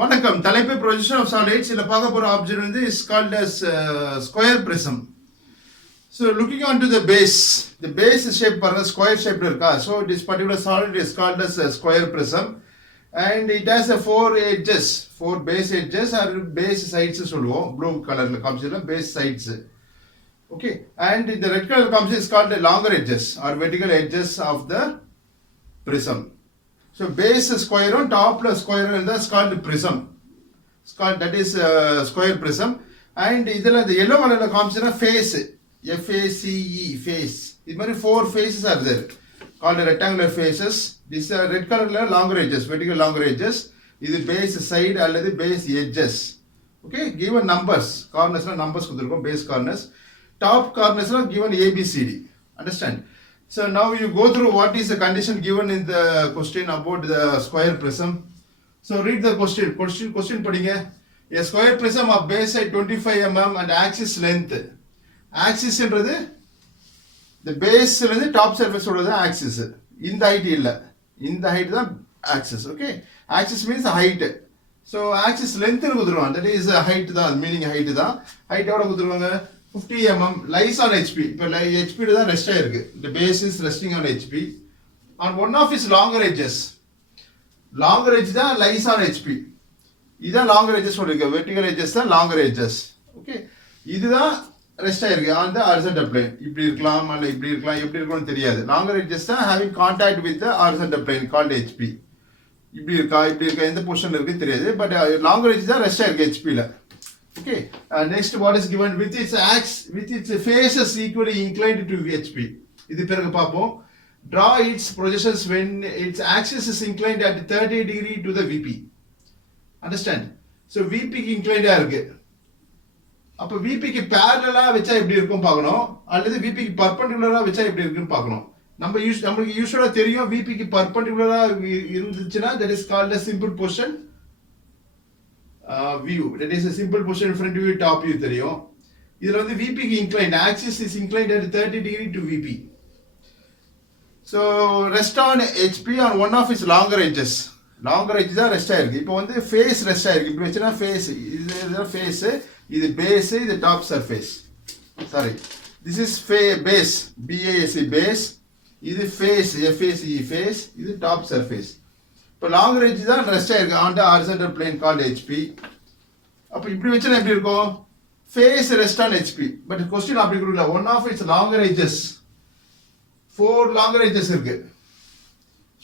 வணக்கம். தலைப்பு projection of solids. இதில் பார்க்க போகிற ஆப்ஜெக்ட் வந்து is called as square prism. So looking onto the base, the base shape பாருங்க square shape இருக்கா. So this particular solid is called as a square prism and it has a four base edges or base sides சொல்லுவோம். Blue colorல காமிச்சதுல base sides. Okay, and the red color comes is called the longer edges or vertical edges of the prism. So base square on top plus square and that's called prism. It's called that is square prism. And idhula the yellow color comes in a face, F-A-C-E, face. This many four faces are there called rectangular faces. These are red color longer edges, vertical longer edges. This is base side or the base edges. Okay, given numbers, corners numbers kudurukom, base corners. Top corners given A, B, C, D. Understand? So now you go through what is the condition given in the question about the square prism. So read the question. Question padinga. A square prism of base side 25 mm and axis length. Axis என்றது the base இருந்து top surface ஓட தான் axis. இந்த height இல்ல. இந்த height தான் axis. Okay. Axis means height. So axis length குடுத்துருவாங்க. That is height தான், meaning height தான். Height எவ்வளவு குடுத்துருவாங்க? 50 mm lies on HP. இப்போ HP தான் ரெஸ்ட் ஆயிருக்கு. The base is resting on HP. On one of its longer edges. Longer edge தான் lies on HP. இதான் longer edges சொல்லிருக்கு. Vertical edges தான் longer edges. Okay. இதுதான் ரெஸ்ட் ஆயிருக்கு on the horizontal plane. இப்படி இருக்கலாம் அல்ல இப்படி இருக்கலாம், எப்படி இருக்கும்னு தெரியாது. Longer edges தான் having contact with the horizontal plane called HP. இப்படி இருக்கா எந்த பொசிஷன்ல இருக்குன்னு தெரியாது. But longer edge தான் ரெஸ்ட் ஆயிருக்கு HP ல. Okay, next what is given with its faces equally inclined to HP. இது பிறகு பாப்போம். Draw its projections when its axis is inclined at 30 degree to the VP. Understand? So VP க்கு inclined இருக்கு. அப்ப VP க்கு parallel வச்சா எப்படி இருக்கும் பார்க்கணும், அல்லது VP க்கு perpendicular வச்சா எப்படி இருக்குன்னு பார்க்கணும். நமக்கு யூசுவலா தெரியும் VP க்கு perpendicular இருந்துச்சுன்னா that is called a simple position. View, that is a simple position front view, top view தெரியும். இதுல வந்து VP க்கு inclined, axis is inclined at 30 degree to VP. So rest on HP on one of its longer edges. Longer edge தான் rest ஆயிருக்கு. இப்போ வந்து face rest ஆயிருக்கு. இப்படி வச்சனா face, இது face, இது base, இது top surface. Sorry, this is base, BASE base. இது face, FACE face, இது top surface. இப்போ லாங்கர் எட்ஜ் தான் ரெஸ்ட் ஆயிருக்கு on the horizontal plane called HP. அப்போ இப்படி வச்சா எப்படி இருக்கும்? Face rest on HP. But question அப்படி கொடுக்கல. One of its longer edges, 4 longer edges இருக்கு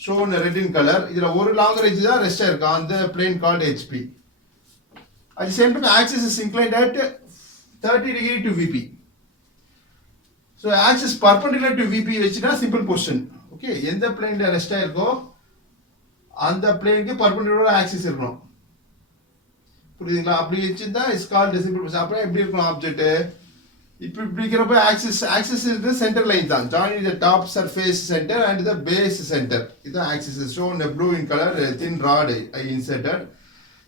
shown red in color. இதுல ஒரு லாங்கர் எட்ஜ் தான் ரெஸ்ட் ஆயிருக்கு on the plane called HP. at the same time axis is inclined at 30 degree to VP. so axis perpendicular to VP வச்சினா simple position. Okay, எந்த பிளேன்ல ரெஸ்ட் ஆயிருக்கோ அந்த பிளேனுக்கு பர்பெண்டிகுலர் ஆக்சிஸ் இருக்கணும். புரியுதுங்களா? அப்படி வச்சிருந்தா இஸ் கால்ட் சிம்பிள் பொசிஷன். அப்புறம் எப்படி இருக்கணும் ஆப்ஜெக்ட்? இப்படி இருக்கிறப்ப ஆக்சிஸ் இருக்கு சென்டர் லைன் தான். Join the top surface centre and the base centre. இதுதான் axis. Shown blue in colour, thin rod I inserted.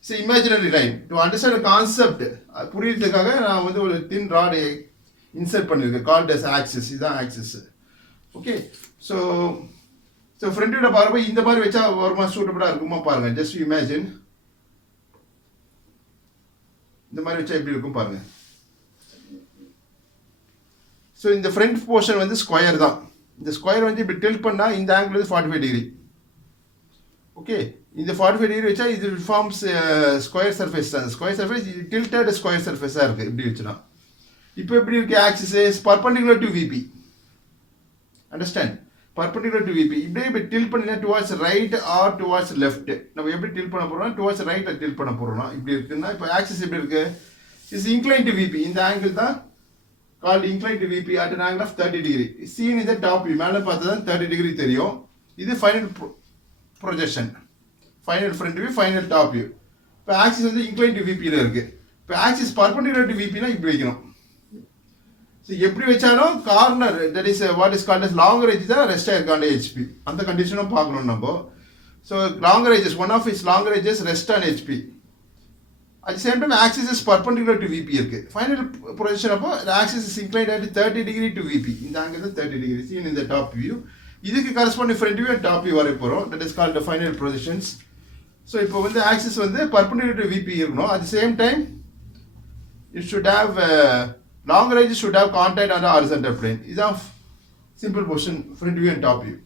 So imaginary line to understand concept புரியுறதுக்காக நான் வந்து ஒரு தின் ராட் இன்சர்ட் பண்ணியிருக்கேன் கால்ட் அஸ் ஆக்சிஸ். இதுதான் axis. Okay, so front வியூல பாருங்க, இந்த மாதிரி வச்சா வருமா, சூட்டபுளா இருக்குமா பாருங்க. ஜஸ்ட் இமேஜின் இந்த மாதிரி வச்சா எப்படி இருக்கும் பாருங்க. ஸோ இந்த ஃப்ரண்ட் போர்ஷன் வந்து ஸ்கொயர் தான். இந்த ஸ்கொயர் வந்து இப்படி டில்ட் பண்ணா இந்த ஆங்கிள் வந்து 45 டிகிரி. ஓகே, இந்த 45 டிகிரி வச்சா இது ஃபார்ம்ஸ் ஸ்கொயர் சர்ஃபேஸ் தான். ஸ்கொயர் சர்ஃபேஸ் இது டில்டட் ஸ்கொயர் சர்ஃபேஸா இருக்கு இப்படி வச்சுனா. இப்போ எப்படி இருக்கு? Axis perpendicular to VP. Understand? perpendicular to VP. இப்படி டில்ட் பண்ணினா towards right or towards left. நம்ம எப்படி டில்ட் பண்ண போறோம்? டுவார்ட்ஸ் ரைட்ல டில்ட் பண்ண போறோம். இப்படி இருக்குன்னா இப்போ ஆக்சிஸ் எப்படி இருக்கு? Is inclined to VP. இந்த ஆங்கிள் தான் called inclined to VP at an angle of 30 degree. seen in the top view. மேல பார்த்தா தான் 30 டிகிரி தெரியும். இது final projection, final front view, final top view. இப்போ ஆக்சிஸ் வந்து இன்க்ளைன்ட் டு VP ல இருக்கு. இப்போ ஆக்சிஸ் பர்பெண்டிகுலர் டு VP னா இப்படி வைக்கணும். ஸோ எப்படி வச்சாலும் corner, that is what is called as longer edge தான் ரெஸ்ட் ஆயிருக்கு ஆன் HP. அந்த கண்டிஷனும் பார்க்கணும் நம்ம. So longer edges, one of its longer edges rest on HP. at the same time axis is perpendicular to VP இருக்கு. Final position அப்போ axis is inclined at 30 degree to VP. இந்த ஆங்கிள் தான் 30 degree seen in the top view. இதுக்கு corresponding front view and top view வரை போறோம். That is called the final positions. So இப்போ வந்து ஆக்சிஸ் வந்து perpendicular to VP இருக்கணும். At the same time it should have long range should have contact on the horizontal plane. இதுதான் simple position front view and top view.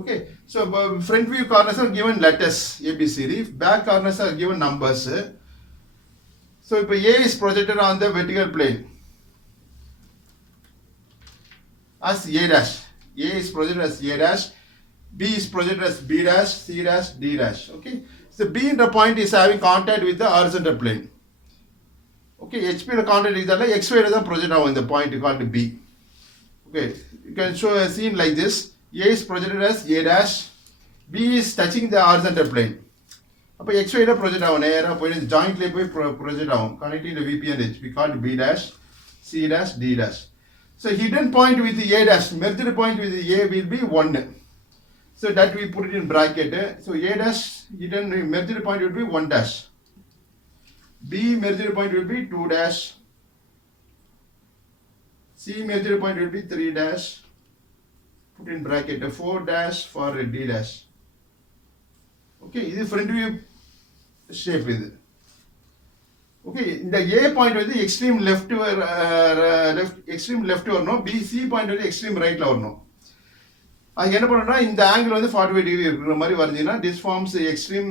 Okay, so front view corners are given letters ABCD, back corners are given numbers. So if A is projected on the vertical plane as A dash, A is projected as A dash, B is projected as B dash, C dash, D dash. Okay, so B in the point is having contact with the horizontal plane. Okay, HP the contact is that XY is projected on the point called B. Okay, you can show a scene like this. A is projected as A dash, B is touching the horizontal plane. அப்போ XY project ஆகும் நேராக போய் ஜாயிண்ட்லேயே போய் project ஆகும் connecting the VP and HP called B dash, C dash, D dash. So hidden point with A dash, merged point with A will be 1. So that we put it in bracket. So A dash hidden merged point will be 1 dash. B merged point will be 2 dash. C merged point will be 3 dash. Put in bracket 4 dash for D dash. Okay, this is front view shape இது. Okay, இந்த A point வந்து extreme left extreme left வரணும், B C point வந்து extreme rightல வரணும். அது என்ன பண்ணணும்னா இந்த angle வந்து 45 degree இருக்கிற மாதிரி வரைஞ்சீங்கன்னா this forms the extreme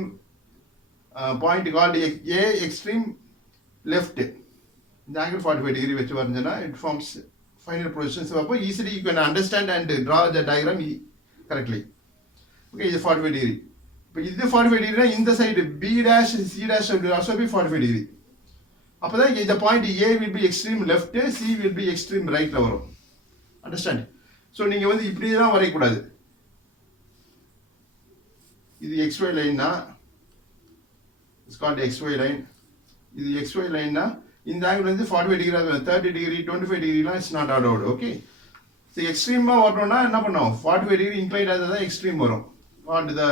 point called A extreme left. இந்த angle 45 degree வச்சு வரைஞ்சீங்கன்னா it forms final position. So அப்போ easily you can understand and draw the diagram correctly. Okay, இது 45 degree. இப்போ இது 45 degree இந்த side B dash C dash will also be 45 degree. அப்பதான் இந்த point A will be extreme left, C will be extreme rightல வரும். Understand? So நீங்க வந்து இப்படி தான் வரையக்கூடாது. இது XY லைன்னா it's called XY line. இது XY லைன்னா இந்த ஆங்கிள் வந்து 45 degree 30 degree 25 degree it's not allowed. Okay, so extreme வரணும்னா என்ன பண்ணோம் 45 degree inclined ஆனது தான் extreme வரும். Called the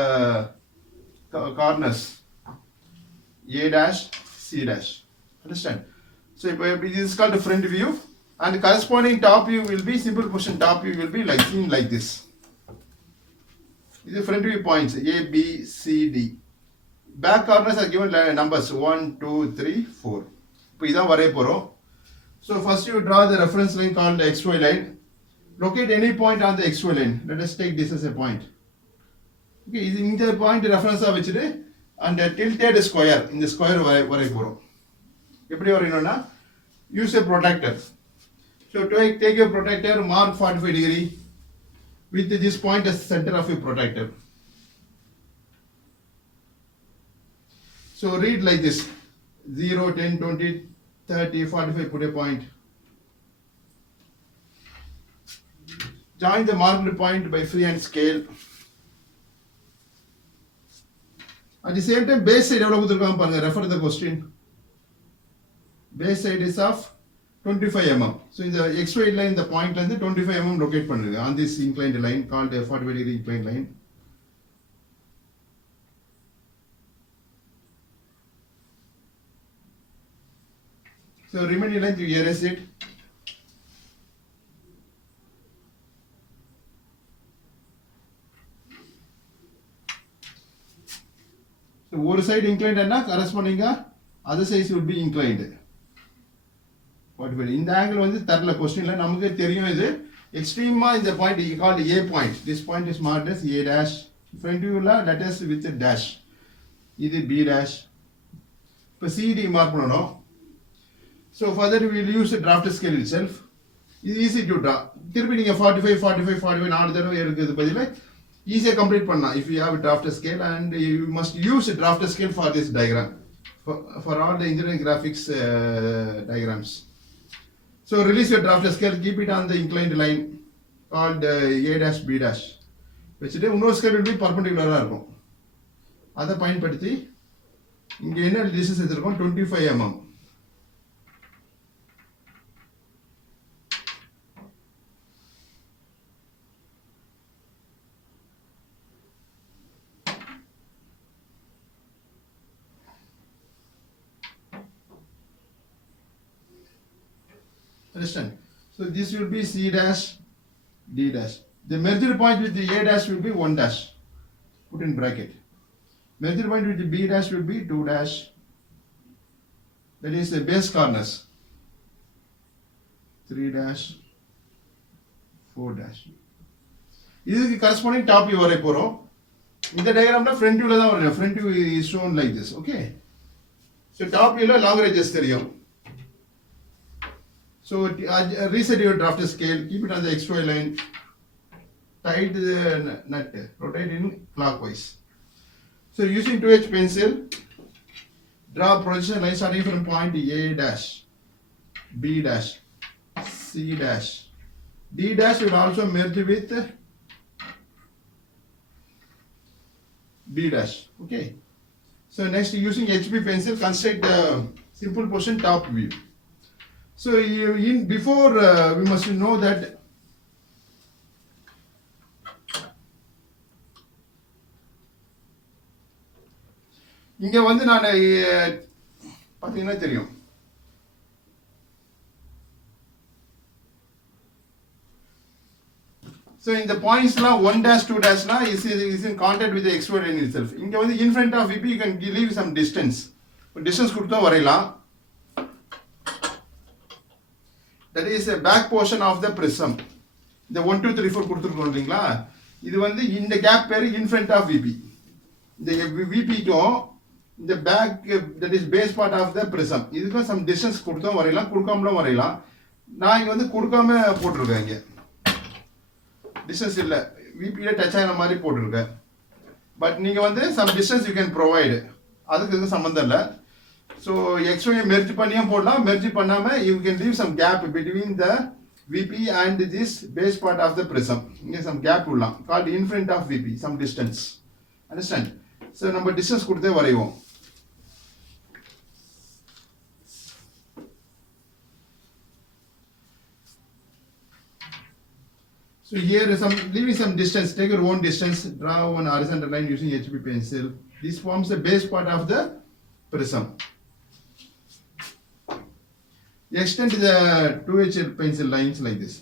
corners A dash, C dash. Understand? So this is called the front view, and the corresponding top view will be simple position. Top view will be like seen like this. These are front view points A, B, C, D. Back corners are given numbers 1, 2, 3, 4. இப்போ இதான் வரைய போறோம். So first you draw the reference line called the XY line. Locate any point on the XY line. Let us take this as a point. Okay, இது இந்த பாயிண்ட் ரெஃபரன்ஸா வச்சிட்டு அந்த tilted square இந்த ஸ்கொயர் வரைய போறோம். எப்படி வரையணும்னா use a protractor. So take a protractor, mark 45 degree with this point as center of a protractor. So read like this 0, 10, 20, 30, 45, put a point. Join the marked point by freehand scale. At the same time, base side எவ்வளவு கொடுத்திருக்காங்க பாருங்க. Refer the question. Base side is of 25 mm. So in the XY line, the point ல இருந்து 25 mm locate பண்ணுங்க on this inclined line called a 45 degree inclined line. So remaining length you erase it. So one side inclined and corresponding other side would be inclined. What will in the angle வந்து தரல கொஸ்டின்ல நமக்கு தெரியும் இது எக்ஸ்ட்ரீமா இந்த point called A point. This point is marked as A dash. Front view la letters with a dash. இது B dash. இப்போ CD மார்க் பண்ணனும். So further we will use the draft scale itself. It is easy to draw. திருப்பி நீங்க 45 45 45 நாலு தடவை எடுக்கிறது பதிலா ஈஸியா கம்ப்ளீட் பண்ணலாம் if you have a draft scale, and you must use a draft scale for this diagram for all the engineering graphics diagrams. So release your draft scale, keep it on the inclined line called A dash B dash. வச்சிட்டு இன்னொரு scale will be perpendicular இருக்கும். அதை பயன்படுத்தி இங்க என்ன டிஸ்டன்ஸ் எடுத்துறோம் 25 mm. Understand? So this will be C dash, D dash. The merged point with the A dash will be 1 dash. Put in bracket. Merged point with B dash will be 2 dash. That is the base corners. 3 dash, 4 dash. இதுக்கு corresponding top view வரை போறோம். இந்த diagramல front viewல தான் வரும். Front view is shown like this. Okay. So top viewல long edges தெரியும். So reset your draft scale. Keep it on the XY line. Tight the nut. Rotate in clockwise. So using 2H pencil, draw projection line starting from point A dash, B dash, C dash. D dash will also merge with B dash. Okay. So next, using HB pencil, construct the simple portion top view. So before we must know that இங்க வந்து நான் பாத்தீங்கன்னா தெரியும். So in the points la 1 dash 2 dash na is in contact with the xy line itself. இங்க வந்து in front of VP you can leave some distance. Distance கொடுத்தா வரையலாம். That is a back portion of the prism. இந்த 1 2 3 4 கொடுத்துருக்கோம் இல்லைங்களா, இது வந்து இந்த கேப் பேரு in front of VP. இந்த VP க்கும் இந்த back, that is base part of the prism, இதுக்கும் some distance கொடுத்தோம் வரையலாம், கொடுக்காமலும் வரையலாம். நான் இங்க வந்து கொடுக்காம போட்டிருக்கேன். இங்க டிஸ்டன்ஸ் இல்ல, VP-ல டச் ஆன மாதிரி போட்டிருக்கேன். பட் நீங்க வந்து some distance you can provide, அதுக்கு எதுவும் சம்பந்தம் இல்லை. ஸோ XY மெர்ஜ் பண்ணியும் போடலாம், மெர்ஜ் பண்ணாம you can leave some gap between the VP and this base part of the prism. இங்க some gap விடலாம், called in front of VP, some distance. Understand? So நம்ம டிஸ்டன்ஸ் கொடுத்தே வரைவோம். So here leaving some distance, take your own distance, draw one horizontal line using HB pencil. This forms the base part of the prism. Extend the 2H pencil lines like this.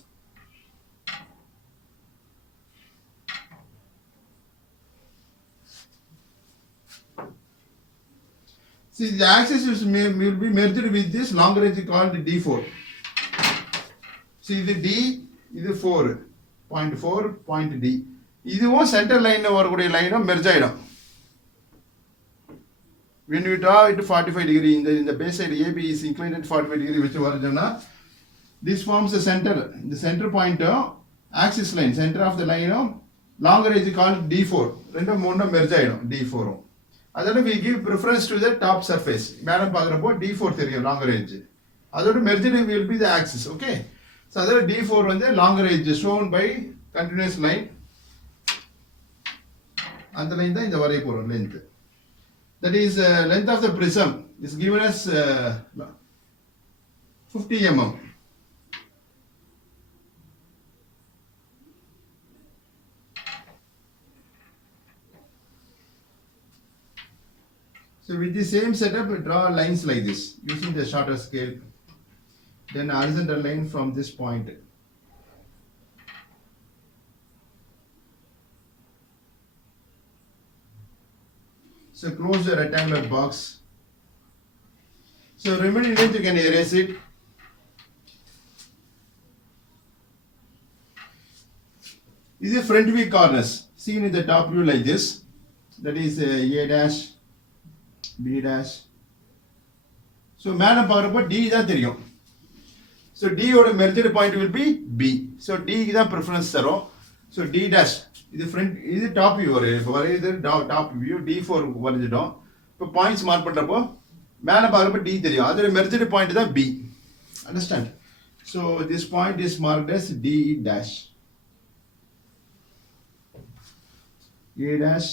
See, the axis will be merged with this long range called D4. See, the D, இது 4, point 4, point D. இதுவும் center line வரக்கூடிய லைனும் merge ஆயிடும். When we draw it 45 degree, in the base side AB is inclined at 45 degree, which வருதுன்னா, this forms the center. The center point, axis line, center of the line, longer edge called D4. ரெண்டும் மூணும் merge ஆயிடும், D4. அதோட we give preference to the top surface. Madam பார்க்குறப்போ D4 தெரியும், longer edge. அதோட merged will be the axis. Okay. So அதோட D4 வந்து longer edge shown by continuous line. அந்த லைன் தான் இந்த வரைய போறோம் length. That is length of the prism is given as 50 mm. So with the same setup, draw lines like this using the shorter scale. Then horizontal line from this point. So close the rectangular box. So remaining length you can erase it. This is front view corners seen in the top view like this. That is A dash, B dash. So மேல பார்க்குறப்போ D தான் தெரியும். So D ஓட merged point will be B. So D க்கு தான் preference தரும். So D dash, இது front, இது top view வரையுது, top view D4 வரைஞ்சிட்டோம். இப்போ points மார்க் பண்றப்போ மேல பார்க்குறப்போ D தெரியும், அதோட merged point தான் B. Understand? So this point is marked as D dash. A dash.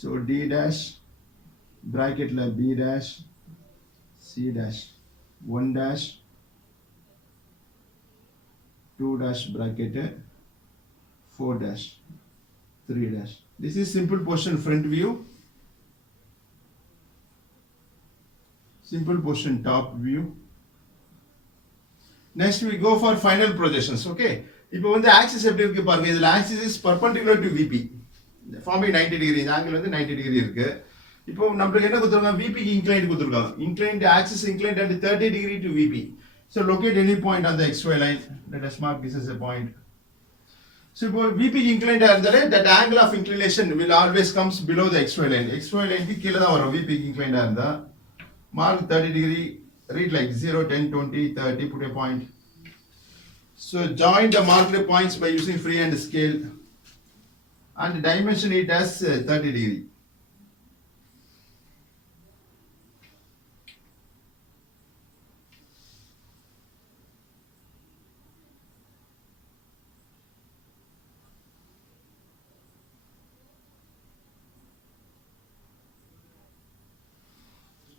So D dash, bracket la B dash, C dash, 1 dash, 2 dash bracket, 4 dash, 3 dash. This is simple portion front view, simple portion top view. Next we go for final projections. Okay, இப்போ வந்து axis எப்படி இருக்கு பாருங்க. இதுல axis is perpendicular to VP. forming 90 degree. இந்த angle வந்து 90 degree இருக்கு. இப்போ நமக்கு என்ன கொடுத்திருக்காங்க? VP க்கு inclined கொடுத்திருக்காங்க. Inclined axis inclined at 30 degree to VP. So locate any point on the XY line. Let us mark this as a point. So இப்போ VP க்கு inclined இருந்தாலே that angle of inclination will always comes below the XY line. XY line க்கு கீழ தான் வரும் VP க்கு inclined இருந்தா. Mark 30 degree, read like 0, 10, 20, 30, put a point. So join the marked points by using freehand scale and dimension it as 30 degree.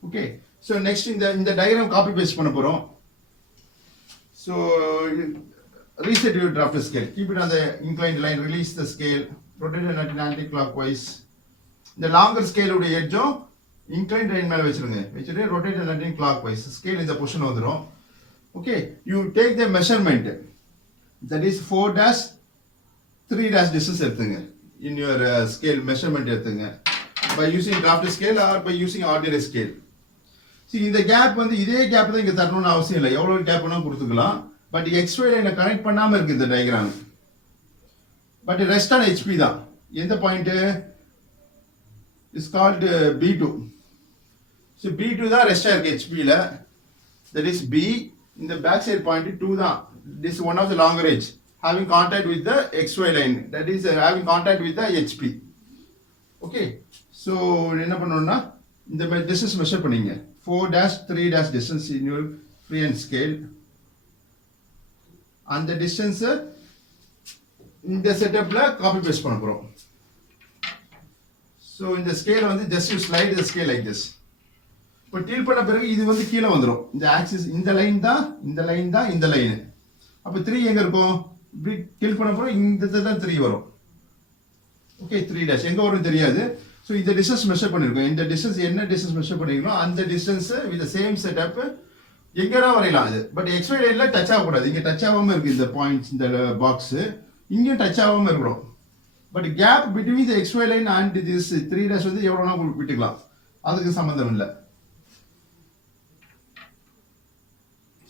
Okay, so next in the diagram copy paste பண்ண போறோம். So reset your draft scale, keep it on the inclined line, release the scale, rotate it anti-clockwise. The longer scale உடைய edge-உம் inclined line மேல வச்சிருங்க, வச்சிட்டு rotate it anti-clockwise. Scale இந்த position வந்துரும். Okay, you take the measurement, that is 4 dash 3 dash distance எடுத்துங்க in your scale measurement எடுத்துங்க by using draft scale or by using ordinary scale. See, இந்த கேப் வந்து இதே கேப் தான் இங்க தரணும்னு அவசியம் இல்லை, எவ்வளவு கேப் வேணா கொடுத்துக்கலாம். பட் XY லைனை கனெக்ட் பண்ணாம இருக்கு இந்த diagram. But rest on HP தான். எந்த point is called B2. So B2 தான் ரெஸ்டா இருக்கு HP ல. That is B. இந்த பேக் சைடு பாயிண்ட் 2 தான். This one of the longer edge having contact with the XY line, that is having contact with the HP. Okay, so என்ன பண்ணணும்னா இந்த distance measure பண்ணீங்க 4 dash 3 dash distance in your freehand scale. அந்த distance இந்த செட்டப்ல copy paste பண்ண போறோம். ஸோ இந்த ஸ்கேல் வந்து just you slide the scale like this. இப்போ டீல் பண்ண பிறகு இது வந்து கீழே வந்துடும். இந்த ஆக்சிஸ் இந்த லைன் தான், இந்த லைன் தான், இந்த லைன். அப்போ 3 எங்க இருக்கும்? இப்படி டீல் பண்ண பிறகு இந்த தான் 3 வரும். ஓகே, 3 dash எங்க வரும் தெரியாது. ஸோ இந்த டிஸ்டன்ஸ் மெஷர் பண்ணிருக்கோம். இந்த டிஸ்டன்ஸ் என்ன டிஸ்டன்ஸ் மெஷர் பண்ணிருக்கோம் அந்த டிஸ்டன்ஸ் வித் சேம் செட்டப் எங்கடா வரையலாம் அது. பட் XY லைன்ல டச் ஆகக்கூடாது. இங்க டச் ஆகாம இருக்கு இந்த பாயிண்ட்ஸ், இந்த பாக்ஸ் இங்கேயும் டச் ஆகாம இருக்கணும். But gap between the XY line and this 3 dash வந்து எவ்வளோனா விட்டுக்கலாம், அதுக்கு சம்மந்தம் இல்லை.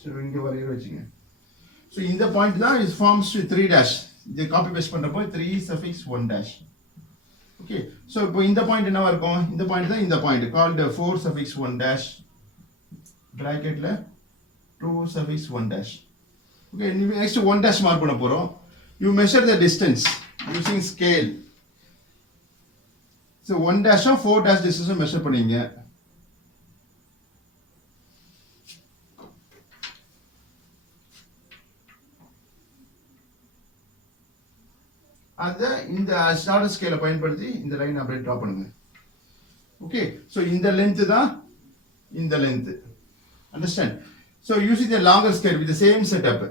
ஸோ இங்க வரைய வச்சுங்க. ஸோ இந்த பாயிண்ட் தான் இஸ் ஃபார்ம்ஸ் 3 dash. இது காப்பி பேஸ்ட் பண்றப்போ 3 dash. ஓகே, ஸோ இப்போ இந்த பாயிண்ட் என்னவா இருக்கும்? இந்த பாயிண்ட் தான் இந்த பாயிண்ட் கால்டு 4 dash பிராக்கெட்ல 2 dash. Okay, next 1 dash mark பண்ண போறோம். You measure the distance using scale. So 1 dash 4 dash டிஸ்டன்ஸும் மெஷர் பண்ணீங்க. அதை இந்த ஸ்டாண்டர்ட் ஸ்கேலை பயன்படுத்தி இந்த லைன் அப்படியே ட்ரா பண்ணுங்க. ஓகே, ஸோ இந்த லென்த் தான் இந்த length. Understand? So using the longer scale with the same setup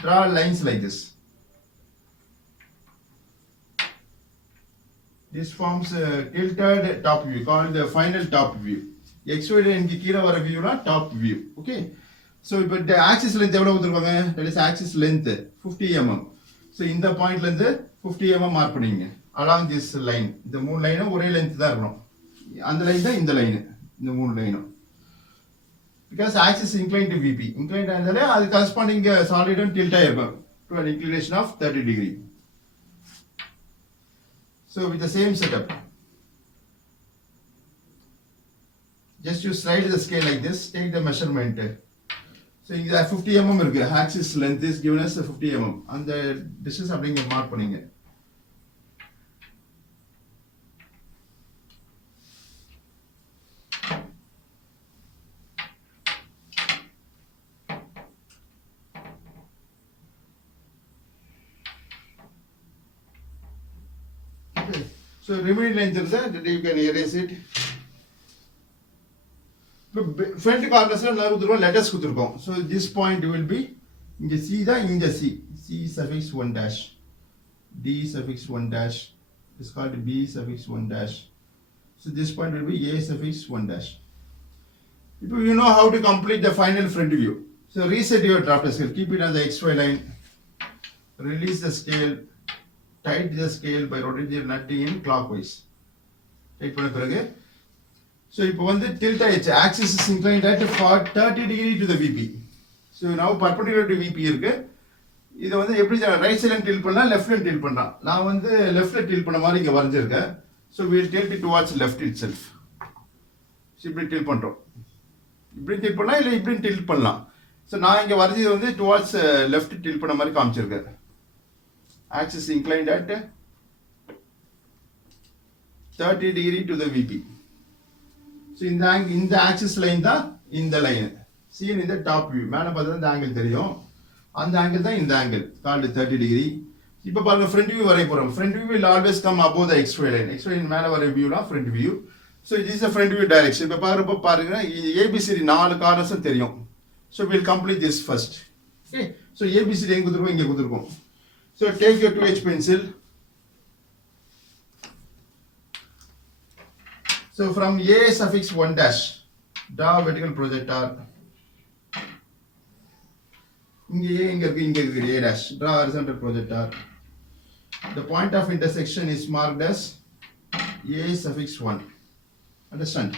draw lines like this. This forms a tilted top view called the final top view. XY line க்கு கீழ வர வியூனா top view. Okay, so இப்போ the axis length எவ்வளவு கொடுத்திருக்காங்க? That is axis length 50 mm. So இந்த பாயிண்ட்ல இருந்து 50 mm மார்க் பண்ணீங்க along this line. இந்த மூணு லைனும் ஒரே லென்த் தான் இருக்கணும். அந்த லைன் தான் இந்த லைன், இந்த மூணு லைனும். Because axis inclined to VP. Inclined ஆனாலே அது corresponding solid and tilt ஆயிருக்கும் to an inclination of 30 degree. So with the same setup, just you slide the scale like this, take the measurement. So இங்க 50 mm இருக்கு, axis length is given as 50 mm. அந்த distance அப்படிங்க மார்க் பண்ணீங்க. Okay, so remaining length is that you can erase it. Front corners letters கொடுத்திருக்கோம். So this point will be இங்க C தான், இங்க C. C suffix 1 dash. D suffix 1 dash. It's called B suffix 1 dash. So this point will be A suffix 1 dash. If you know how to complete the final front view. So reset your draft scale. Keep it on the XY line. Release the scale. tight the scale by rotating the nut in clockwise. Tight பண்ண பிறகு so இப்போ வந்து tilt ஆயிடுச்சு, axis is inclined at 30 degree to the VP. so now perpendicular to VP இருக்கு. இது வந்து எப்படி ரைட் சைடுல டில்ட் பண்ணலாம், லெஃப்ட்ல டில்ட் பண்ணலாம். நான் வந்து லெஃப்ட்ல டில்ட் பண்ண மாதிரி இங்க வரைஞ்சிருக்கேன். so we'll tilt it towards left itself. so இப்படி டில்ட் பண்றோம், இப்படி டில்ட் பண்ணலாம் இல்ல இப்படி டில்ட் பண்ணலாம். so நான் இங்க வரைஞ்சது வந்து towards left டில்ட் பண்ண மாதிரி காமிச்சிருக்கேன். axis inclined at 30 degree to the VP. so இந்த axis லைன் தான் இந்த line. seen in the top view, மேல பார்த்தா இந்த ஆங்கிள் தெரியும், அந்த ஆங்கிள் தான் இந்த ஆங்கிள் called 30 degree. இப்போ பாருங்க front view வரைய போறோம். front view will always come above the xy line. xy line மேல வர view தான் front view. so this is a front view direction. இப்போ பாருங்க ABCD 4 கார்னர்ஸ் தெரியும். so we'll complete this first. okay, so ABCD எங்க கொடுத்திருக்கோம், இங்க கொடுத்திருக்கோம். so take your 2H pencil. so from A suffix 1 dash draw vertical projector. இங்க இருக்கு A dash, draw horizontal projector. the point of intersection is marked as A suffix 1. understand?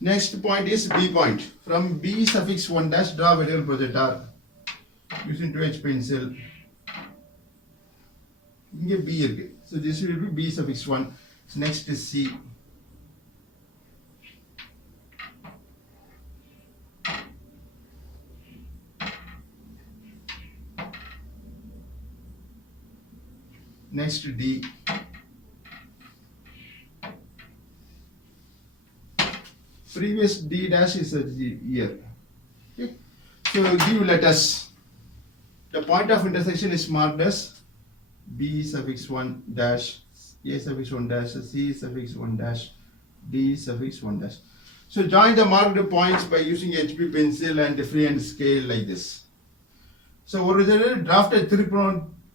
next point is B point. from B suffix 1 dash draw vertical projector using 2H pencil. இங்க B இருக்கு, so this will be B suffix 1. next is C. next D. previous D dash is here. okay, so give letters. the point of intersection is marked as B suffix 1 dash, A suffix 1 dash, C suffix 1 dash, D suffix 1 dash. so join the marked points by using HB pencil and freehand scale like this. so originally draft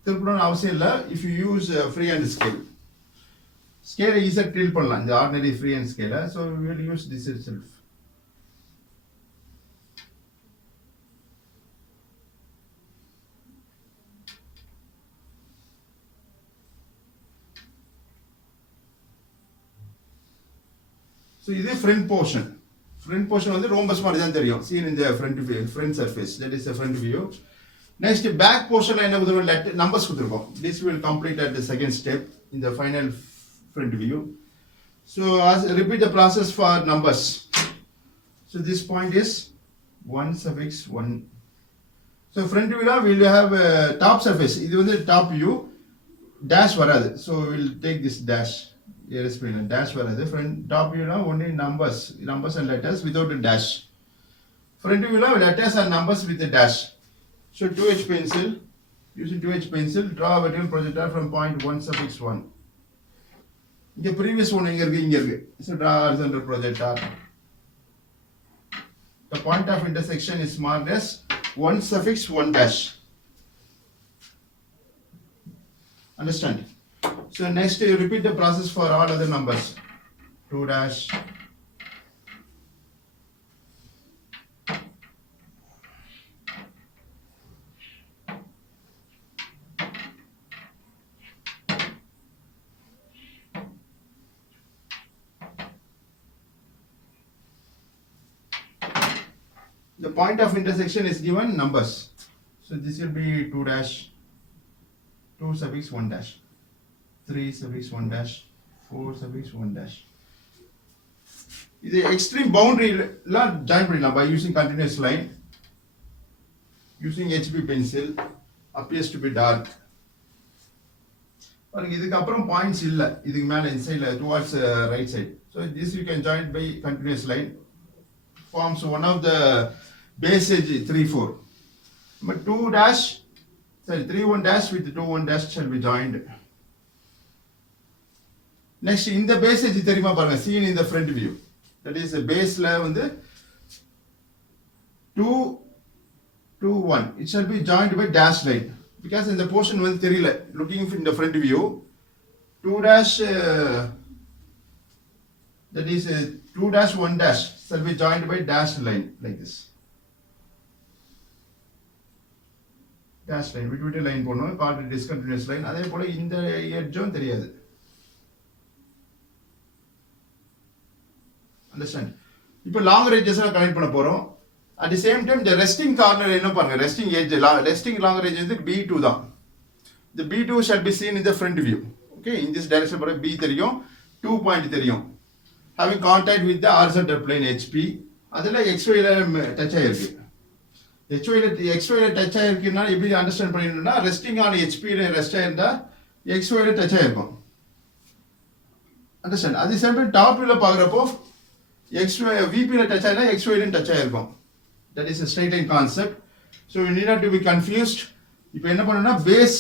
திருப்பணும் அவசியம் இல்லை. if you use freehand scale, scale ஈஸியாக டில்ட் பண்ணலாம் இந்த ordinary freehand scale. so we will use this itself. so இது front portion. front portion வந்து ரோம்பஸ் மாதிரி தான் தெரியும், seen in the front surface, that is the front view. next back portion என்ன கொடுத்திருக்கோம், numbers கொடுத்திருக்கோம். this will complete at the second step in the final front view. so repeat the process for numbers. so this point is 1 suffix 1. so front view we will have a top surface, இது வந்து top view, dash வராது. so we will take this dash, dash வராது. front top view only numbers and letters without a dash. front view letters and numbers with a dash. so 2H pencil, using 2H pencil draw a vertical projector from point 1 suffix 1. இங்க previous one இங்க இருக்கு. so draw horizontal projector. the point of intersection is marked as 1 suffix 1 dash. understand? so next you repeat the process for all other numbers. 2 dash, the point of intersection is given numbers. so this will be 2 dash, 2 suffix 1 dash, 3 suffix 1 dash, 4 suffix 1 dash. இது extreme boundary la join பண்ணலாம் by using continuous line, using HB pencil, appears to be dark. பாருங்க இதுக்கு அப்புறம் பாயிண்ட்ஸ் இல்ல, இதுக்கு மேல இன்சைட்ல towards right side. so this you can join by continuous line, forms one of the base edge 3 4. but 2 dash, sorry 3 1 dash with 2 1 dash shall be joined. next in the base edge தெரியுமா பாருங்க, seen in the front view, that is baseல வந்து 2 2 1, it shall be joined by dash line because in the portion வந்து தெரியல, looking in the front view 2 dash that is 2 dash 1 dash shall be joined by dash line like this. dash line விட்டு லைன் போடணும் called discontinuous line. அதே போல இந்த எட்ஜும் தெரியாது. Understand? இப்போ long edges கனெக்ட் பண்ண போறோம். At the same time the resting corner என்ன பாருங்க resting edge resting long edge வந்து B2 தான். The B2 shall be seen in the front view. Okay, in this direction பாருங்க B தெரியும் 2 point தெரியும். Having contact with the horizontal plane HP அதுல XY ல டச் ஆயிருக்கு. XY ல டச் ஆயிருக்குன்னா எப்படி அண்டர்ஸ்டாண்ட் பண்ணிடணும்னா ரெஸ்டிங் ஆன் HP ல ரெஸ்ட் ஆயிருந்தா XY ல டச் ஆயிருக்கும். அண்டர்ஸ்டாண்ட்? அதே சேம் டைம் டாப் வியூல பாக்குறப்போ XY VP ல டச் ஆயிருந்தா XY ல டச் ஆயிருக்கும். That is a straight line concept. So you need not to be confused. இப்போ என்ன பண்ணனும்னா பேஸ்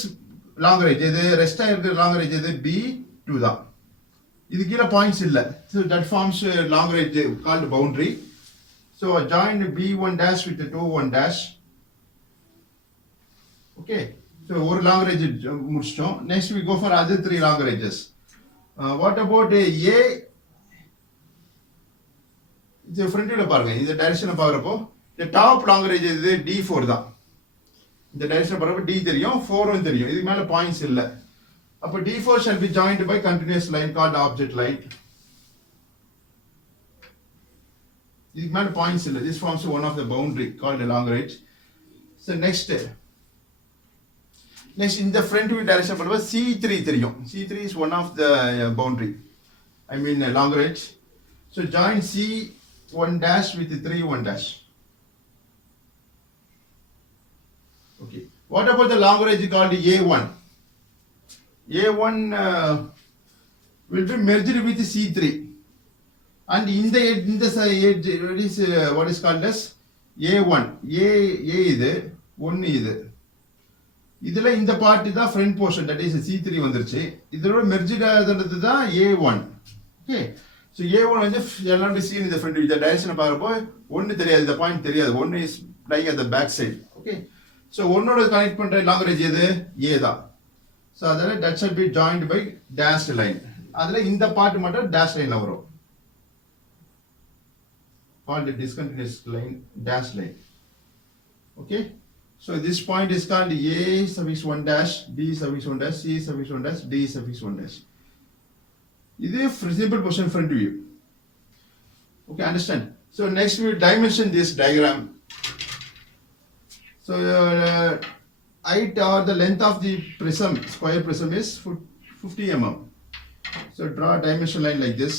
லாங் ரேஞ்ச் இது ரெஸ்ட் ஆயிருக்கிற லாங் ரேஞ்ச் இது B2 தான். இது கீழ பாயிண்ட்ஸ் இல்ல. So that forms a long range called boundary. So join B1 dash with the 2 1 dash. Okay. So one long range முடிச்சிட்டோம். Next we go for other three long ranges. What about A? இது front view பாருங்க. இந்த டைரக்ஷனை பாக்குறப்போ the top long range இது D4 தான். இந்த டைரக்ஷனை பாக்குறப்போ D தெரியும் 4 ம் தெரியும். இதுக்கு மேல பாயிண்ட்ஸ் இல்ல. அப்ப D4 shall be joined by continuous line called object line. இதுக்கு மேல பாயிண்ட்ஸ் இல்ல. This forms one of the boundary called a long range. So next in the front view direction பாருங்க C3 தெரியும். C3 is one of the boundary. I mean long range. So join C1 dash with 3 1 dash. Okay. What about the long range called A1? A1 will be merged with C3 and in the edge what is called as A1 A இது 1 இது இதுல இந்த பார்ட் தான் front portion that is C3 வந்துருச்சு இதோட merged ஆனது தான் A1. Okay, so A1 வந்து எல்லாம் seen in the front view. இந்த டைரக்ஷனை பார்க்கறப்போ 1 தெரியாது, இந்த பாயிண்ட் தெரியாது. 1 is lying at the back side. Okay, so 1 ஓட கனெக்ட் பண்ற லாங் ரேஞ்ச் எது A தான். So that shall be joined by dashed line. அதுல இந்த பார்ட் மட்டும் dash line ல வரும். Called the discontinuous line, dash line. Okay, so this point is called A suffix 1 dash, B suffix 1 dash, C suffix 1 dash, D suffix 1 dash. This is simple position front view. Okay, understand? So next we will dimension this diagram. So height or the length of the prism, square prism is 50 mm. So draw a dimension line like this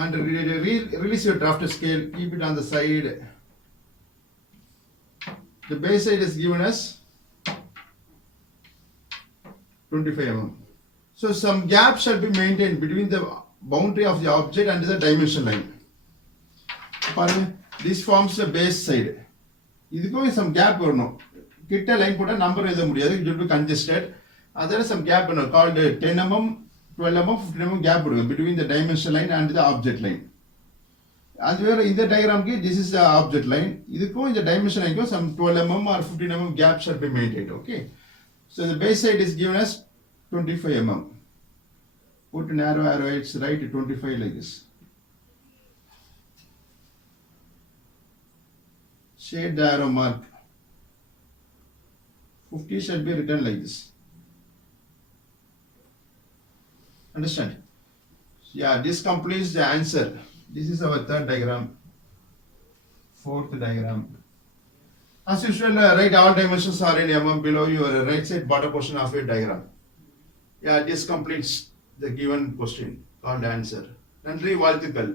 and release your drafter scale, keep it on the side. The base side is given as 25 mm. So some gap shall be maintained between the boundary of the object and the dimension line. This forms the base side. இதுக்கும் some gap வரணும். கிட்ட லைன் போட்டா நம்பர் எழுத முடியாது, it will be congested. There is some gap called 10 mm, 12 mm, 15 mm gap between the dimension line and the object line. அது வேற இந்த டயகிராம்க்கு this is the object line. இதுக்கும் இந்த dimension line some 12 mm or 15 mm gap shall be maintained. Okay, so the base side is given as 25 mm. Put narrow arrow, it's right 25 like this. Shade the arrow mark. 50 shall be written like this. Understand? Yeah, this completes the answer. This is our third diagram. Fourth diagram. As usual, write all dimensions are in mm below your right side bottom portion of your diagram. Yeah, this completes the given question called answer. நன்றி, வாழ்த்துக்கள்.